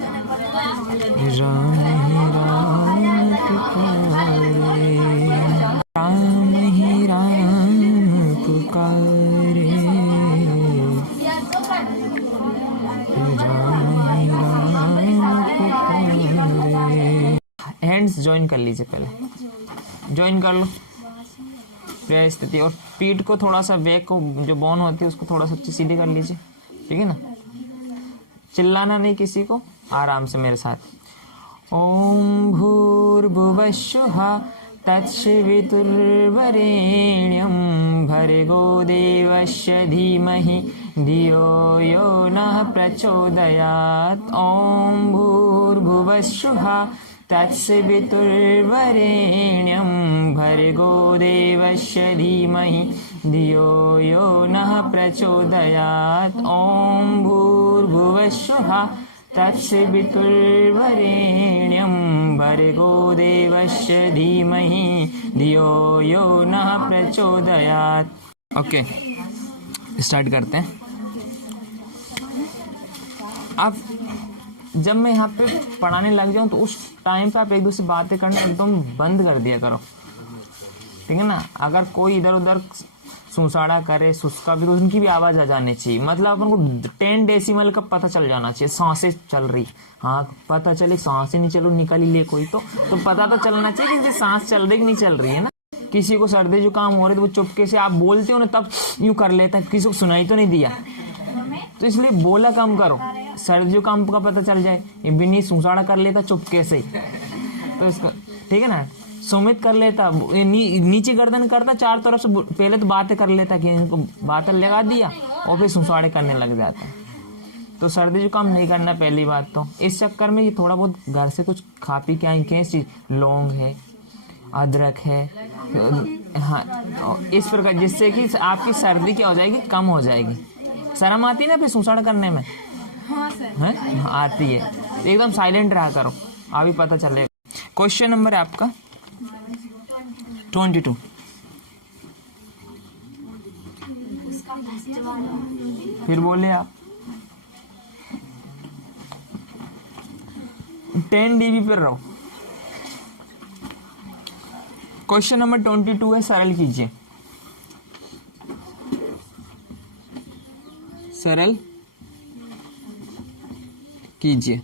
राम ही राम पुकारे, राम ही राम पुकारे, राम ही राम पुकारे। हैंड्स ज्वाइन कर लीजिए, पहले ज्वाइन कर लो प्रेस स्थिति, और पीठ को थोड़ा सा बैक को जो बोन होती है उसको थोड़ा सा सीधी कर लीजिए, ठीक है ना। चिल्लाना नहीं किसी को, आराम से मेरे साथ। ओम भूर्भुवः स्वः तत्सवितुर्वरेण्यं भर्गो देवस्य धीमहि धियो यो नः प्रचोदयात्। ओम भूर्भुवः स्वः तत्सवितुर्वरेण्यं भर्गो देवस्य धीमहि धियो यो नः प्रचोदयात्। ओम भूर्भुवः स्वः तत्सवितुर्वरेण्यं भर्गो देवस्य धीमहि धियो यो नः प्रचोदयात्। ओके, स्टार्ट करते हैं। अब जब मैं यहाँ पे पढ़ाने लग जाऊँ तो उस टाइम पे आप एक दूसरे बातें करना एकदम बंद कर दिया करो, ठीक है ना। अगर कोई इधर उधर सुसाड़ा करे, सुस्का भी, तो उनकी भी आवाज आ जानी चाहिए। मतलब अपन को 10 डेसिमल का पता चल जाना चाहिए। सांसें चल रही, हाँ पता चले, सांसें नहीं चलो निकाल ही ले कोई तो पता तो चलना चाहिए कि सांस चल रही कि नहीं चल रही है ना। किसी को सर्दी जुकाम हो रहे तो वो चुपके से आप बोलते हो ना तब यूं कर लेता है, किसी को सुनाई तो नहीं दिया, तो इसलिए बोला कम करो, सर्दी जुकाम का पता चल जाए। ये बिन्नी सुसाड़ा कर लेता चुपके से, तो इसका ठीक है ना। सुमित कर लेता, नीचे गर्दन करता, चार तरफ से पहले तो बातें कर लेता कि इनको बातें लगा दिया और फिर सुसाड़े करने लग जाता। तो सर्दी जुकाम नहीं करना पहली बात तो। इस चक्कर में ये थोड़ा बहुत घर से कुछ खा पी के आए, कैसी चीज, लौंग है, अदरक है, हाँ इस प्रकार, जिससे कि आपकी सर्दी क्या हो जाएगी, कम हो जाएगी। शर्म आती है ना फिर सुसाड़ करने में, है आती है, एकदम साइलेंट रहा करो, अभी पता चलेगा। क्वेश्चन नंबर है आपका 22। फिर बोले आप 10 dB पर रहो। क्वेश्चन नंबर 22 है, सरल कीजिए, सरल कीजिए।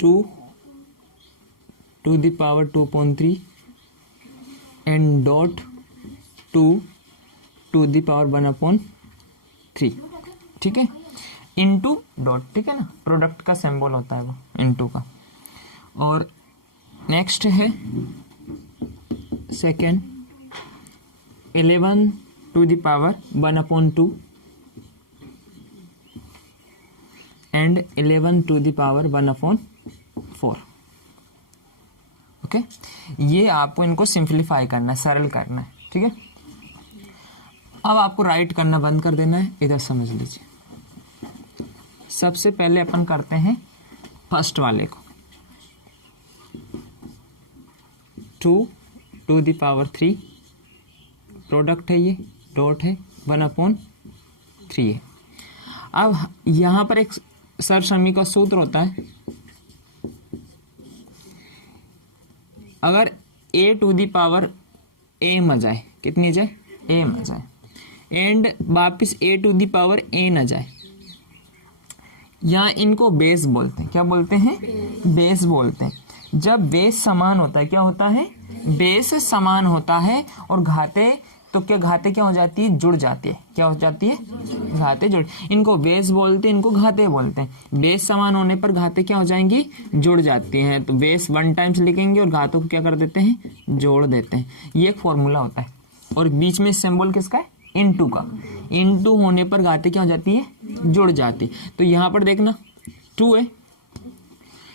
Two to the power 2/3 and dot 2 to the power 1/3, ठीक है, इनटू डॉट, ठीक है ना, प्रोडक्ट का सिंबल होता है वो इनटू का। और नेक्स्ट है second 11 to the power 1/2 and 11 to the power 1/4। Okay, ये आपको इनको सिंप्लीफाई करना है, सरल करना है, ठीक है। अब आपको राइट करना बंद कर देना है, इधर समझ लीजिए। सबसे पहले अपन करते हैं फर्स्ट वाले को, 2 टू द पावर 3, प्रोडक्ट है ये, डॉट है, 1/3 है। अब यहां पर एक सरसमी का सूत्र होता है, अगर a to the power m आ जाए, कितनी जाए, m आ जाए, एंड वापिस a to the power a न जाए, या इनको बेस बोलते हैं। क्या बोलते हैं, बेस बोलते हैं। जब बेस समान होता है, क्या होता है, बेस समान होता है, और घाते तो क्या, घाते क्या हो जाती है, जुड़ जाती है, क्या हो जाती है, घाते जुड़, इनको बेस बोलते हैं, इनको घाते बोलते हैं। बेस समान होने पर घाते क्या हो जाएंगी, जुड़ जाती हैं। तो बेस 1 टाइम्स लिखेंगे और घातों को क्या कर देते हैं, जोड़ देते हैं। ये एक फॉर्मूला होता है। और बीच में सिंबल किसका है, इनटू का। इनटू होने पर घाते क्या हो जाती है, जुड़ जाती। तो यहाँ पर देखना 2 है,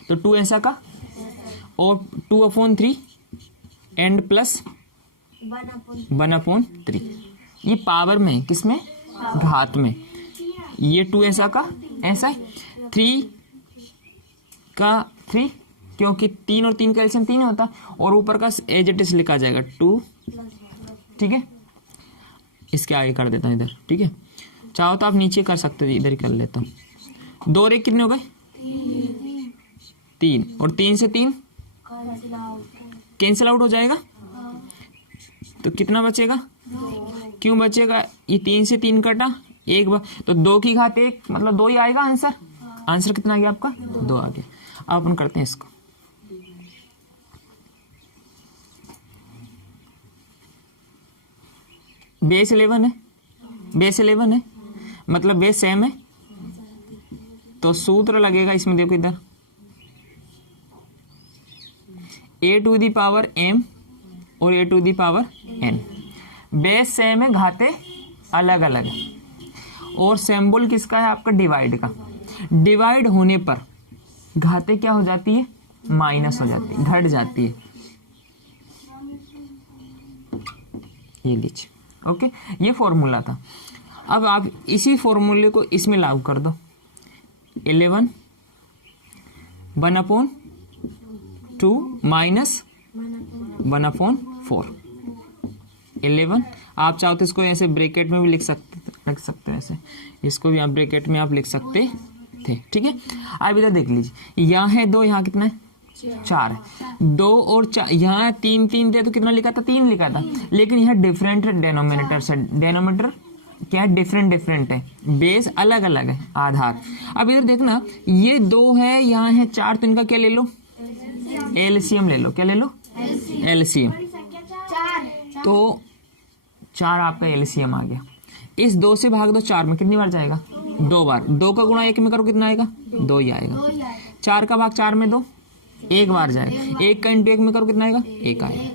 तो 2 ऐसा का, और 2/3 एंड प्लस 1/3, ये पावर में, किसमें, घात में। ये 2 ऐसा का ऐसा है, 3 का 3, क्योंकि 3 और 3 का एलसीएम 3 होता, और ऊपर का एज इट इज लिखा जाएगा 2, ठीक है। इसके आगे कर देता हूँ इधर, ठीक है। चाहो तो आप नीचे कर सकते हो, इधर ही कर लेता हूँ। 2 और 1 कितने हो गए? 3, और 3 से 3 कैंसिल आउट हो जाएगा, तो कितना बचेगा? क्यों बचेगा? ये 3 से 3 कटा, एक बार तो 2 की घात 1 मतलब 2 ही आएगा आंसर। आंसर कितना आ गया आपका? 2 आ गया। अब अपन करते हैं इसको। बेस 11 है, बेस 11 है मतलब बेस सेम है, तो सूत्र लगेगा इसमें, देखो इधर a⁴m और a⁴n। बेस सेम है, घाते अलग अलग है, और सिंबल किसका है आपका? डिवाइड का। डिवाइड होने पर घाते क्या हो जाती है? माइनस हो जाती है, घट जाती है। ये लीजिए, ओके, ये फॉर्मूला था। अब आप इसी फॉर्मूले को इसमें लागू कर दो। 11 1/2 माइनस 1/4। 11 आप चाहो तो इसको ऐसे ब्रैकेट में भी लिख सकते हैं ऐसे, इसको भी आप ब्रैकेट में आप लिख सकते थे, ठीक है। अब इधर देख लीजिए, यहाँ है 2, यहाँ कितना है? 4 है। 2 और 4, यहाँ 3 3 थे तो कितना लिखा था? 3 लिखा था, लेकिन यहाँ डिफरेंट डेनोमिनेटर से, डेनोमिनेटर क्या है? डिफरेंट है, बेस अलग अलग है, आधार। अब इधर देखना, ये 2 है, यहाँ है 4, तो इनका क्या ले लो? एलसीएम ले लो। क्या ले लो? एलसीएम। तो 4 आपका एलसीएम आ गया। इस 2 से भाग दो 4 में, कितनी बार जाएगा? 2 बार। 2 का गुणा 1 में करो, कितना आएगा? 2 ही आएगा। 4 का भाग 4 में दो, 1 बार जाएगा। 1 का इंटू 1 में करो, कितना आएगा? 1 आएगा।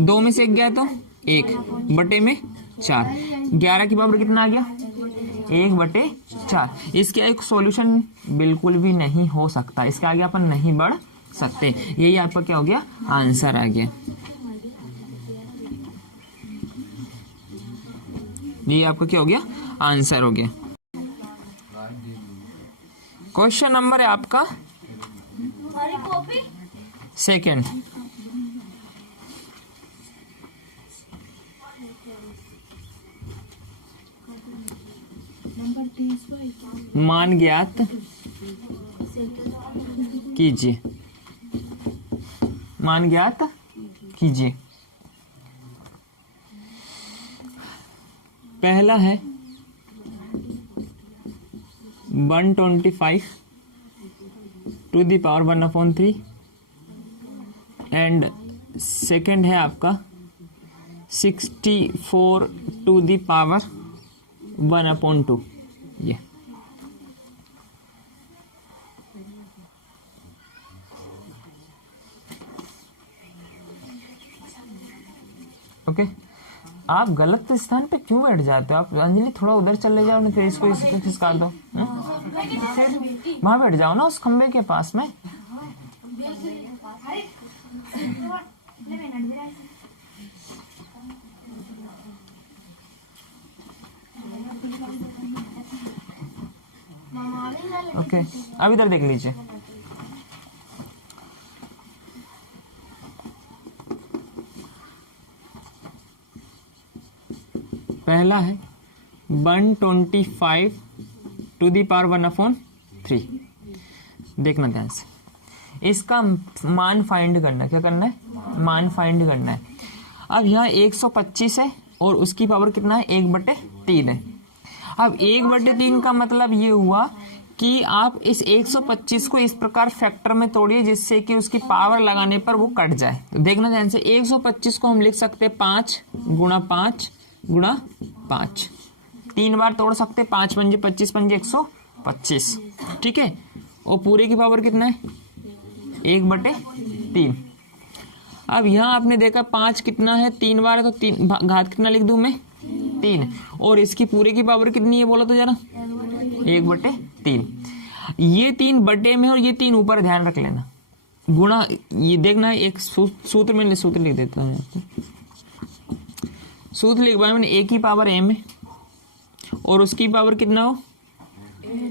2 में से 1 गया तो 1/4। 11 की पावर कितना आ गया? 1/4। इसके एक सॉल्यूशन बिल्कुल भी नहीं हो सकता, इसके आगे अपन नहीं बढ़ सकते। यही आपका क्या हो गया? आंसर आ गया। ये आपका क्या हो गया? आंसर हो गया। क्वेश्चन नंबर है आपका सेकंड। मान ज्ञात कीजिए, मान ज्ञात कीजिए। पहला है 125 to the power 1/3 and second है आपका 64 टू द पावर 1/2। ये ओके। आप गलत स्थान पे क्यों बैठ जाते हो? आप अंजलि थोड़ा उधर चले जाओ ना, फिर इसको इसको खिसका दो, फिर वहां बैठ जाओ ना उस खंबे के पास में। ओके, अब इधर देख लीजिए। पहला है 125 टू दी पावर 1/3। देखना ध्यान से, इसका मान फाइंड करना है। क्या करना है? मान फाइंड करना है। अब यहाँ 125 है और उसकी पावर कितना है? 1/3 है। अब 1/3 का मतलब ये हुआ कि आप इस 125 को इस प्रकार फैक्टर में तोड़िए जिससे कि उसकी पावर लगाने पर वो कट जाए। तो देखना ध्यान से, 125 को हम लिख सकते हैं 5 × 5 × 5। 3 बार तोड़ सकते, 5 पंजे 25 पंजे 125, ठीक है। और पूरे की पावर कितना है? 1/3। अब यहाँ आपने देखा 5 कितना है? 3 बार है, तो 3 घात कितना लिख दूं मैं? 3। और इसकी पूरे की पावर कितनी है बोलो तो जरा? 1/3। ये 3 बटे में और ये 3 ऊपर, ध्यान रख लेना। गुणा, ये देखना एक सूत्र में, सूत्र लिख देता हूँ। सूत्र लिखवाया मैंने, a की पावर m है और उसकी पावर कितना हो?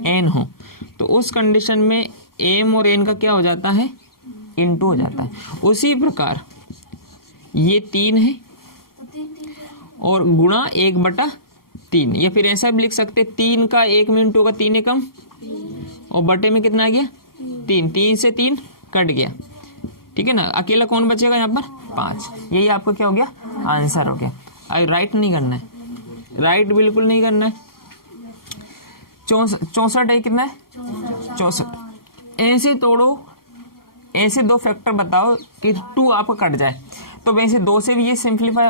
n हो। तो उस कंडीशन में m और n का क्या हो जाता है? इनटू हो जाता है। उसी प्रकार ये 3 है और गुणा 1/3, या फिर ऐसा भी लिख सकते 3 का 1 में इंटू होगा 3 एकम और बटे में कितना आ गया 3, 3 से 3 कट गया, ठीक है ना। अकेला कौन बचेगा यहाँ पर 5। यही आपका क्या हो गया आंसर हो गया। अब राइट नहीं करना है, राइट बिल्कुल नहीं करना है। 64 है, कितना है 64। ऐसे तोड़ो, ऐसे दो फैक्टर बताओ कि 2 आपका कट जाए, तो वैसे 2 से भी ये सिंप्लीफाई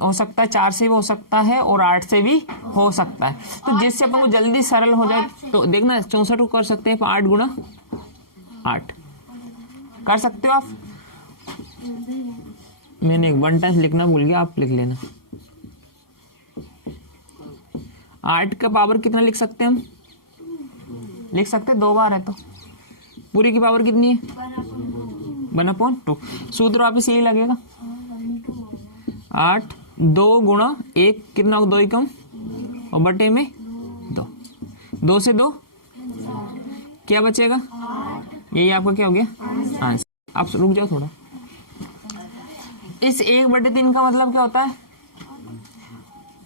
हो सकता है, 4 से भी हो सकता है और 8 से भी हो सकता है। तो जिससे अपन को जल्दी सरल हो जाए, तो देखना 64 को कर सकते हैं 8 गुणा 8 कर सकते हो आप। मैंने एक 1 टाइम लिखना भूल गया, आप लिख लेना। 8 का पावर कितना लिख सकते हैं हम, लिख सकते हैं 2 बार है, तो पूरी की पावर कितनी है 1/2। सूत्र वापिस यही लगेगा 8 2 गुणा 1 कितना हो 2 एकम और बटे में 2, 2 से 2 क्या बचेगा, यही आपका क्या हो गया आंसर। आप रुक जाओ थोड़ा। इस 1/3 का मतलब क्या होता है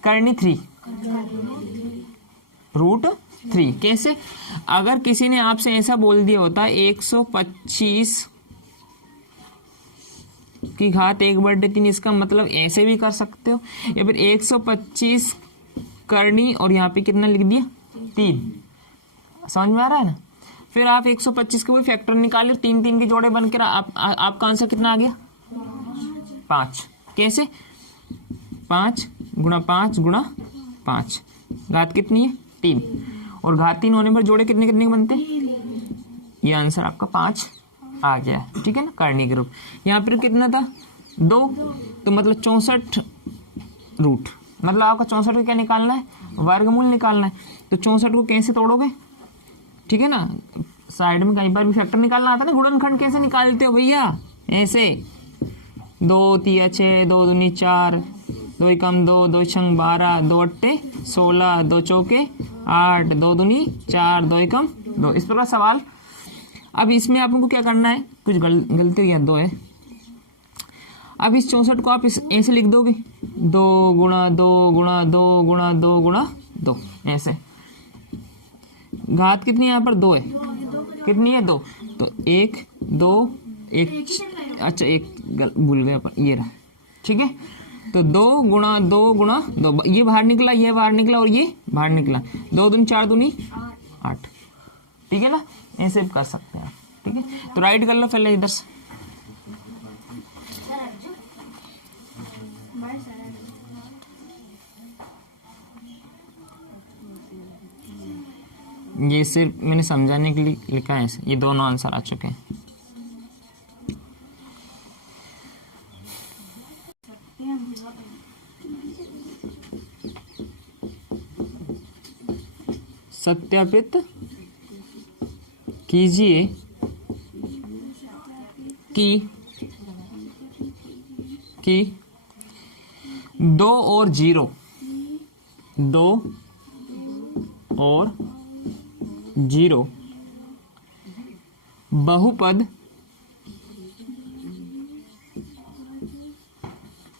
करनी 3 √3। कैसे, अगर किसी ने आपसे ऐसा बोल दिया होता 125 की घात 1/3, इसका मतलब ऐसे भी कर सकते हो, या फिर 125 करनी और यहाँ पे कितना लिख दिया 3। समझ में आ रहा है ना। फिर आप 125 के कोई फैक्टर निकाले, 3 3 के जोड़े बनकर आपका आंसर कितना आ गया 5। कैसे 5 गुणा 5 गुणा 5, घात कितनी है 3, और घात 3 होने पर जोड़े कितने कितने बनते हैं, ये आंसर आपका 5 आ गया, ठीक है ना। करनी के रूप यहाँ पर कितना था 2, तो मतलब 64 रूट, मतलब आपका 64 का क्या निकालना है वर्गमूल निकालना है। तो 64 को कैसे तोड़ोगे, ठीक है ना, साइड में कहीं पर भी फैक्टर निकालना आता है ना, गुणनखंड कैसे निकालते हो भैया, ऐसे 2 3 6 2 दूनी 4 2 एकम 2 2 छंग 12 2 अट्टे 16 2 चौके 8 2 दूनी 4 2 एकम 2, इस प्रकार सवाल। अब इसमें आपको क्या करना है, कुछ गलती यहाँ 2 है। अब इस 64 को आप ऐसे लिख दोगे 2 गुणा 2 गुणा 2 गुणा 2 गुणा 2, ऐसे। घात कितनी यहाँ पर 2 है, कितनी है 2, तो 1 2 1, अच्छा 1 भूल गया पर ये रहा, ठीक है। तो 2 गुणा 2 गुणा 2, ये बाहर निकला, ये बाहर निकला और ये बाहर निकला, 2 दूनी 4 दूनी 8, ठीक है ना। ऐसे भी कर सकते हैं आप, ठीक है। तो राइट कर लो पहले इधर से। ये सिर्फ मैंने समझाने के लिए लिखा है, ये दोनों आंसर आ चुके हैं। सत्यापित कीजिए कि 2 और 0 2 और 0 बहुपद,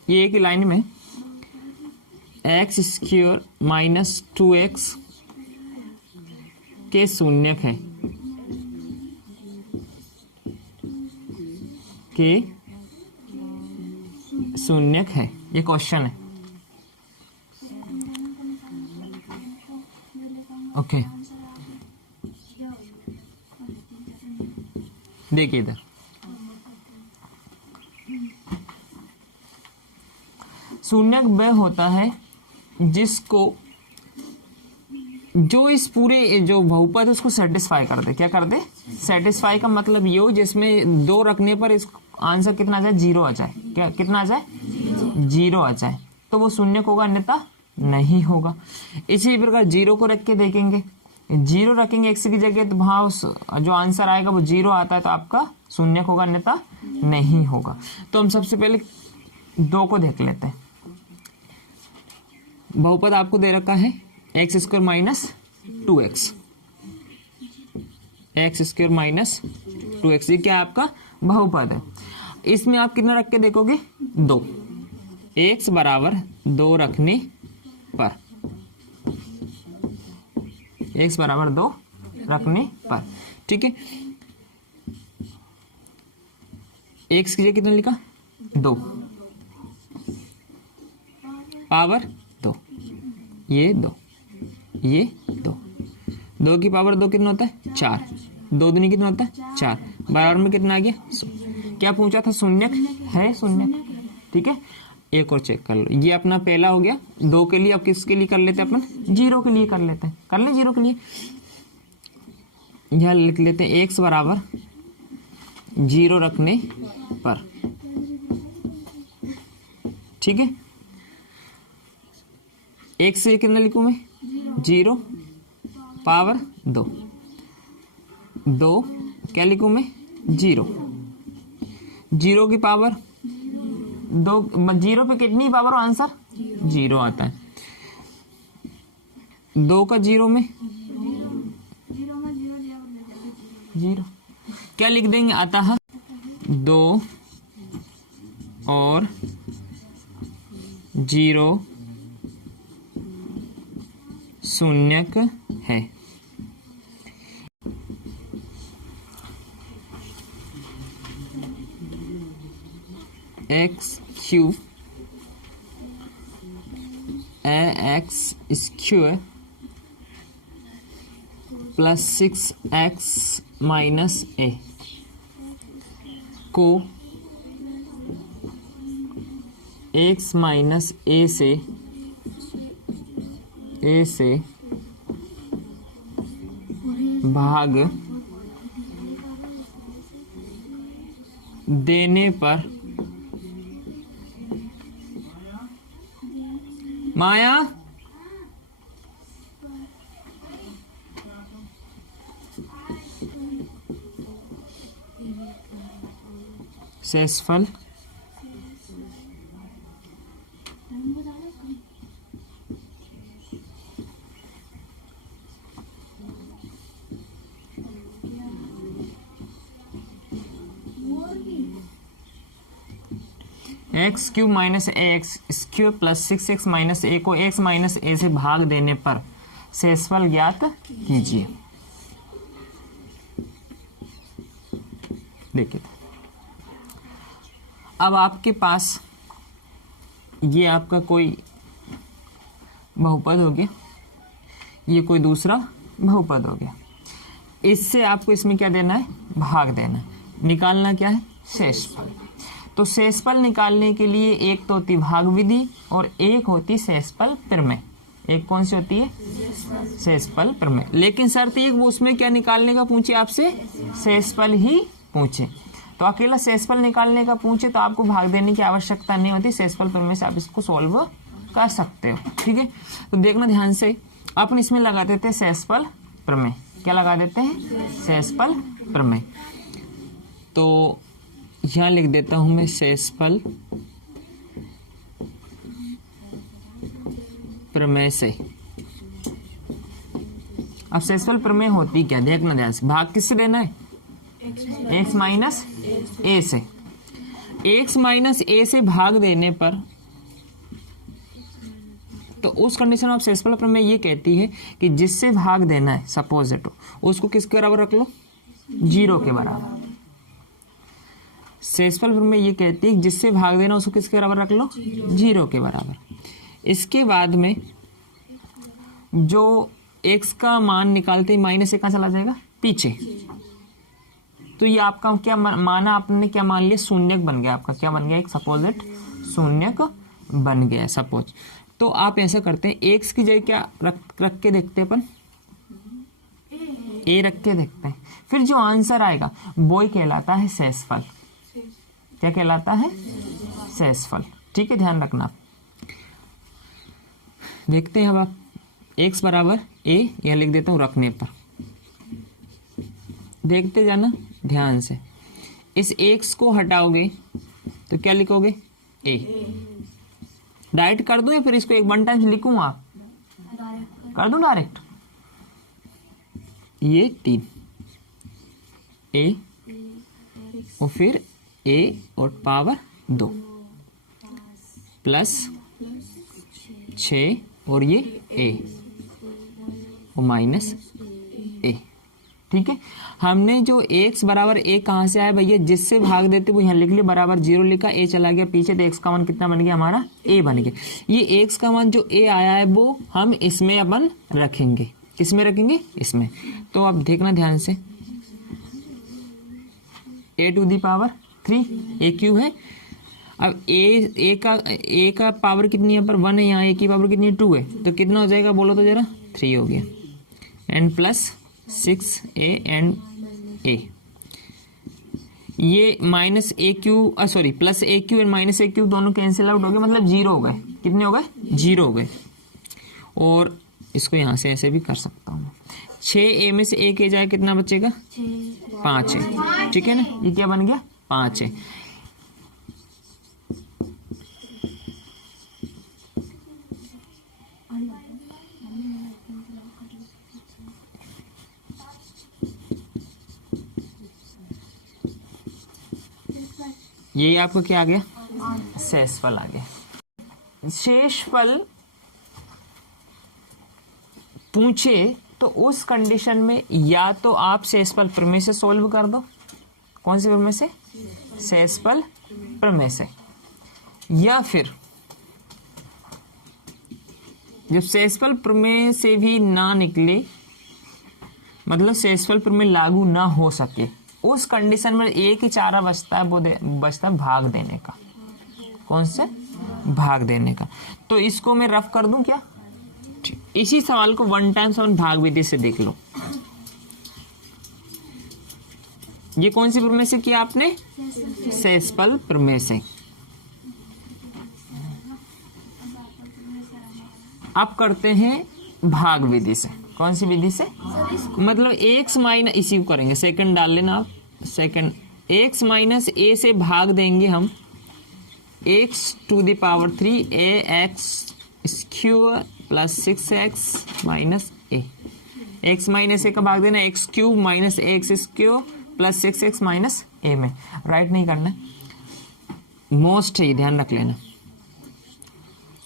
ये एक लाइन में x² - 2x के शून्यक है, के शून्यक है, ये क्वेश्चन है। ओके देखिए इधर शून्यक वह होता है जिसको, जो इस पूरे जो बहुपद है उसको सेटिस्फाई कर दे। क्या कर दे, सेटिस्फाई का मतलब ये हो जिसमें 2 रखने पर इस आंसर कितना आ जाए 0 आ जाए, क्या कितना आ जाए 0 आ जाए, तो वो शून्यक होगा, अन्यथा नहीं होगा। इसी प्रकार 0 को रख के देखेंगे, 0 रखेंगे x की जगह, तो वहां जो आंसर आएगा वो 0 आता है, तो आपका शून्यक होगा, अन्यथा नहीं होगा। तो हम सबसे पहले 2 को देख लेते हैं। बहुपद आपको दे रखा है x² - 2x, x² - 2x, ये क्या आपका बहुपद है। इसमें आप कितना रख के देखोगे 2, x बराबर 2 रखने पर, x बराबर 2 रखने पर, ठीक है। x की जगह कितना लिखा, 2 पावर 2, ये 2, ये 2, 2 की पावर 2 कितना होता है 4, 2 दूनी कितना होता है 4, बराबर में कितना आ गया, क्या पूछा था, शून्यक है, शून्यक, ठीक है। एक और चेक कर लो, ये अपना पहला हो गया 2 के लिए। अब किसके लिए कर लेते हैं अपन, 0 के लिए कर लेते हैं, कर ले 0 के लिए। यह लिख लेते हैं x बराबर 0 रखने पर, ठीक है। x से कितना लिखूं मैं, 0 पावर 2, 2 क्या लिखूं मैं, 0, 0 की पावर 2, 0 पे कितनी पावर, आंसर 0 आता है। 2 का 0 में 0, क्या लिख देंगे, आता है 2 और 0 शून्यक है। X cube x square plus 6x minus a को x माइनस ए से भाग देने पर, माया शेषफल x cube minus a x square plus 6x minus a को x माइनस ए से भाग देने पर शेषफल ज्ञात कीजिए। देखिए, अब आपके पास ये आपका कोई बहुपद हो गया, ये कोई दूसरा बहुपद हो गया। इससे आपको इसमें क्या देना है, भाग देना है, निकालना क्या है, शेषफल। तो शेषफल निकालने के लिए एक तो होती भाग विधि और एक होती शेषफल प्रमेय। एक कौन सी होती है, शेषफल प्रमेय। लेकिन शर्त ये वो उसमें क्या निकालने का पूछे आपसे, शेषफल ही पूछे। तो अकेला शेषफल निकालने का पूछे तो आपको भाग देने की आवश्यकता नहीं होती, शेषफल प्रमेय से आप इसको सॉल्व कर सकते हो, ठीक है। तो देखना ध्यान से, अपन इसमें लगा देते हैं शेषफल प्रमेय। क्या लगा देते हैं, शेषफल प्रमेय। तो यहां लिख देता हूं मैं शेषफल प्रमेय से। अब शेषफल प्रमेय होती क्या, देखना ध्यान से, भाग किससे देना है, x माइनस ए से। x माइनस ए से भाग देने पर, तो उस कंडीशन में शेषफल प्रमेय ये कहती है कि जिससे भाग देना है, सपोज इट, उसको किसके बराबर रख लो, 0 के बराबर। शेषफल प्रमेय ये कहती है जिससे भाग देना उसको किसके बराबर रख लो, 0 के बराबर। इसके बाद में जो x का मान निकालते ही माइनस 1 कहां चला जाएगा, पीछे। तो ये आपका क्या माना, आपने क्या मान लिया, शून्यक बन गया आपका, क्या बन गया, एक सपोजिट शून्यक बन गया सपोज। तो आप ऐसा करते हैं, x की जगह क्या रख के देखते हैं अपन, a रख के देखते हैं, फिर जो आंसर आएगा वो ही कहलाता है शेषफल। क्या कहलाता है, शेषफल, ठीक है, ध्यान रखना। देखते हैं अब आप, x बराबर a, यह लिख देता हूं रखने पर, देखते जाना ध्यान से। इस x को हटाओगे तो क्या लिखोगे, a। डायरेक्ट कर दूं या फिर इसको एक वन टाइम लिखूंगा, कर दूं डायरेक्ट, ये 3 a और फिर a और पावर 2 प्लस 6 और ये a और माइनस a। ठीक है, हमने जो x बराबर a कहाँ से आया भैया, जिससे भाग देते वो यहाँ लिख लिया, बराबर 0 लिखा, a चला गया पीछे, तो x का मान कितना बन गया हमारा, a बन गया। ये x का मान जो a आया है वो हम इसमें अपन रखेंगे, किसमें रखेंगे, इसमें। तो आप देखना ध्यान से, a to the power 3 a cube है। अब a का पावर कितनी है पर 1 है, यहाँ a की पावर कितनी है 2 है, तो कितना हो जाएगा बोलो तो जरा, 3 हो गया, and plus 6a and a। ये minus A Q sorry plus A Q and minus A Q दोनों कैंसिल आउट हो गए, मतलब 0 हो गए। कितने हो गए, 0 हो गए। और इसको यहां से ऐसे भी कर सकता हूँ, 6a में से a के जाए कितना बचेगा, 5 है। ठीक है ना, ये क्या बन गया, 5 है। ये आपका क्या आ गया, शेषफल आ गया। शेषफल पूछे तो उस कंडीशन में या तो आप शेषफल प्रमेय से सोल्व कर दो, कौन से प्रमेय से, शेषफल प्रमेय से, या फिर जब शेषफल प्रमेय से भी ना निकले, मतलब शेषफल प्रमेय लागू ना हो सके, उस कंडीशन में एक ही चारा बचता है, वो बचता है भाग देने का। कौन से, भाग देने का। तो इसको मैं रफ कर दूं क्या, इसी सवाल को 1 टाइम्स 1 भाग विधि से देख लो। ये कौन सी प्रमेय से किया आपने, शेषफल प्रमेय से। अब करते हैं भाग विधि से। कौन सी विधि से, मतलब x माइनस, इसी को करेंगे, सेकंड डाल लेना आप, सेकंड x माइनस a से भाग देंगे हम x to the power 3 ax square plus 6x minus a। x minus a का भाग देना x cube minus x square plus 6x minus a में। राइट नहीं करना, मोस्ट है, ध्यान रख लेना,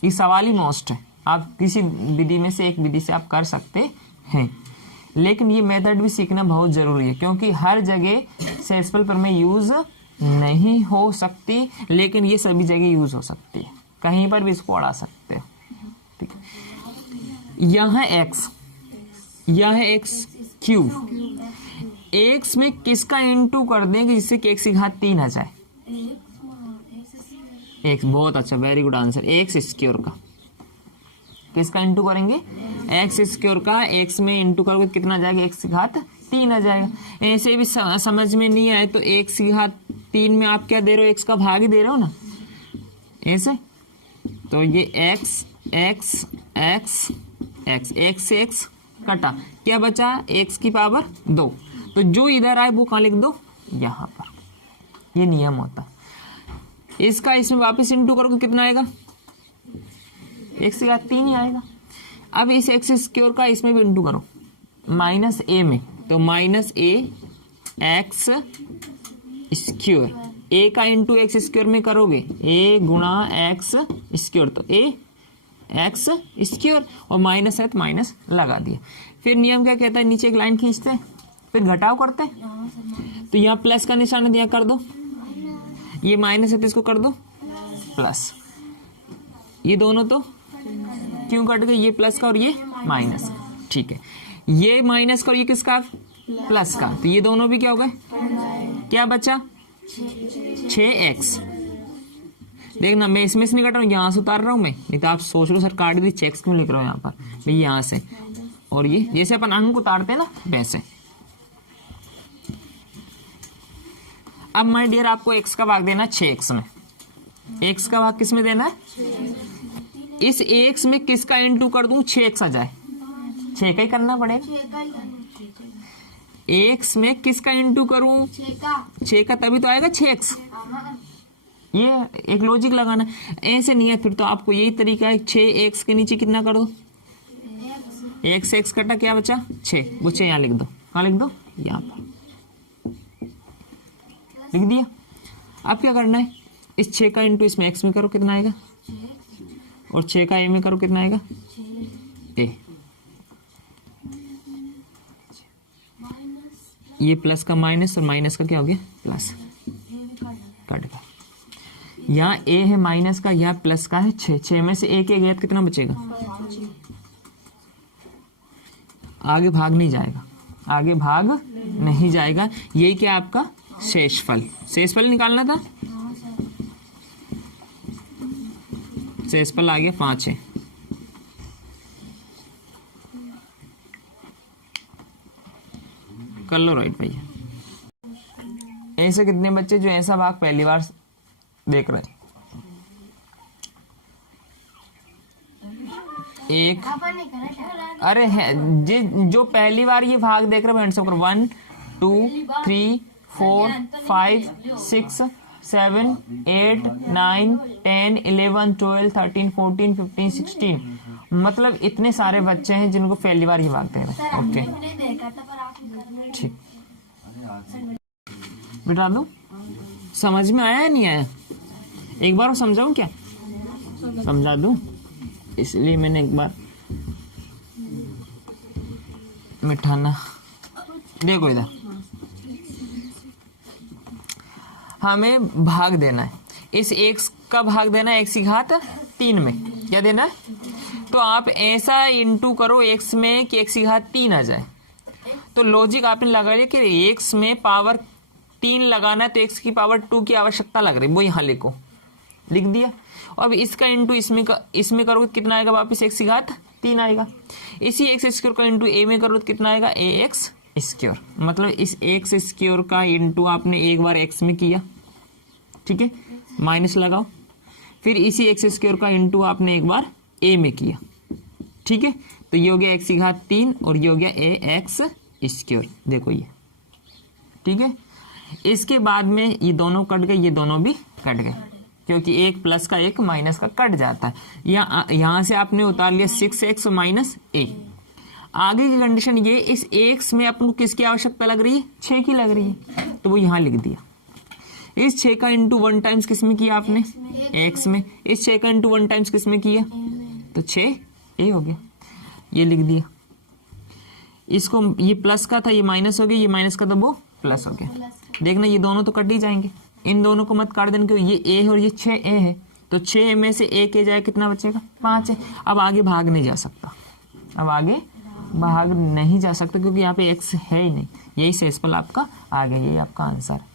ये सवाल ही मोस्ट है। आप किसी विधि में से एक विधि से आप कर सकते हैं, लेकिन ये मेथड भी सीखना बहुत जरूरी है, क्योंकि हर जगह शेषफल प्रमेय यूज नहीं हो सकती, लेकिन ये सभी जगह यूज हो सकती है, कहीं पर भी इसको अड़ा सकते हो। ठीक है, यह है x, यह है x क्यूब, x में किसका इंटू कर देंगे जिससे कि x की घात 3 आ जाए, x, बहुत अच्छा, very good answer, x square का। किसका इंटू करेंगे, x स्क्वायर का, x में इंटू करोगे कितना जाएगा, x की घात 3 आ जाएगा। ऐसे भी समझ में नहीं आए तो x की घात 3 में आप क्या दे रहे हो, x का भाग ही दे रहे हो ना, ऐसे। तो ये x x x x x से x कटा, क्या बचा, x की पावर 2, तो जो इधर आए वो कहाँ लिख दो, यहाँ पर। ये नियम होता है। इसका इसमें वापस इंटू करोगे कितना आएगा, x की घात 3 ही आएगा। अब इस x स्क्वायर का इसमें भी इंटू करो, माइनस a में, तो minus a x square, a का इंटू x स्क्वायर में करोगे a गुणा x स्क्वायर, तो a x स्क्वायर, और माइनस है तो माइनस लगा दिया। फिर नियम क्या कहता है, नीचे एक लाइन खींचते हैं, फिर घटाव करते हैं, तो यहाँ प्लस का निशान दिया, कर दो, ये माइनस है तो इसको कर दो प्लस, ये दोनों तो क्यों कट गए, ये प्लस का और ये माइनस। ठीक है, ये माइनस का और ये किसका, प्लस का, तो ये दोनों भी क्या हो गए, क्या बचा, 6x। देखना मैं इसमें से नहीं कट रहा हूँ, यहाँ से उतार रहा हूँ मैं, नहीं तो आप सोच लो सर काट दी, चेक्स क्यों लिख रहा हूँ यहाँ पर, भाई यहाँ से, और ये जैसे अपन अंक उतारते हैं ना वैसे। अब माय डियर आपको x का भाग देना है 6x में, x का भाग किस में देना है, इस x में किसका इंटू कर दूं, 6x आ जाए, 6 का ही करना पड़ेगा। x में किसका इंटू करूं, 6 का, तभी तो आएगा 6x। ये एक लॉजिक लगाना, ऐसे नहीं है फिर तो आपको यही तरीका है, 6x के नीचे कितना कर दो, x से x कटा, क्या बचा 6, वो 6 यहाँ लिख दो, कहाँ लिख दो, यहाँ पर लिख दिया। अब क्या करना है, इस 6 का इंटू इसमें x में करो, कितना आएगा, और 6 का ए में करो कितना आएगा ए। ये प्लस का माइनस और माइनस का क्या हो गया प्लस, कट गया। यहाँ ए है माइनस का, यहाँ प्लस का है 6, 6 में से एक गया तो कितना बचेगा, आगे भाग नहीं जाएगा, आगे भाग नहीं जाएगा। यही क्या आपका शेषफल, शेषफल निकालना था, शेषफल आ गया 5 है। कर लो राइट भैया। ऐसे कितने बच्चे जो ऐसा भाग पहली बार देख रहे हैं, एक, अरे है जो पहली बार ये भाग देख रहे हैं 1 2 3 4 5 6 7 8 9 10 11 12 13 14 15 16, मतलब इतने सारे बच्चे हैं जिनको पहली बार ये भाग देख रहे हैं। ओके ठीक, बिठा दो। समझ में आया या नहीं आया, एक बार समझाऊं क्या, समझा दूं, इसलिए मैंने एक बार मिठाना। देखो इधर हमें भाग देना है, इस x का भाग देना है x⁻³ में, क्या देना है, तो आप ऐसा इंटू करो x में कि x⁻³ आ जाए। तो लॉजिक आपने लगा लिया कि x में पावर 3 लगाना है तो x की पावर 2 की आवश्यकता लग रही है, वो यहाँ लिखो, लिख दिया। अब इसका इंटू इसमें करोगे कितना आएगा, वापस x⁻³ आएगा। इसी x² का इंटू a में करो तो कितना आएगा ax², मतलब इस x² का इंटू आपने एक बार x में किया, ठीक है, माइनस लगाओ, फिर इसी x² का इंटू आपने एक बार a में किया, ठीक है, तो ये हो गया x⁻³ और ये हो गया ax², देखो ये, ठीक है। इसके बाद में ये दोनों कट गए, ये दोनों भी कट गए, क्योंकि एक प्लस का एक माइनस का कट जाता है। यहाँ से आपने उतार लिया 6x माइनस a। आगे की कंडीशन ये, इस x में अपन को किसकी आवश्यकता लग रही है, 6 की लग रही है, तो वो यहाँ लिख दिया। इस 6 का इंटू 1 टाइम्स किस में किया आपने, x में, इस 6 का इंटू 1 टाइम्स किस में किया, तो 6a हो गया, ये लिख दिया। इसको ये प्लस का था, ये माइनस हो गया, ये माइनस का था वो प्लस हो गया। देखना ये दोनों तो कट ही जाएंगे, इन दोनों को मत काट देना, क्योंकि ये a है और ये 6a है, तो 6 में से a जाए कितना बचेगा, 5 है। अब आगे भाग नहीं जा सकता, अब आगे भाग नहीं जा सकता, क्योंकि यहाँ पे x है ही नहीं, यही शेषफल आपका आ गया, यही आपका आंसर है।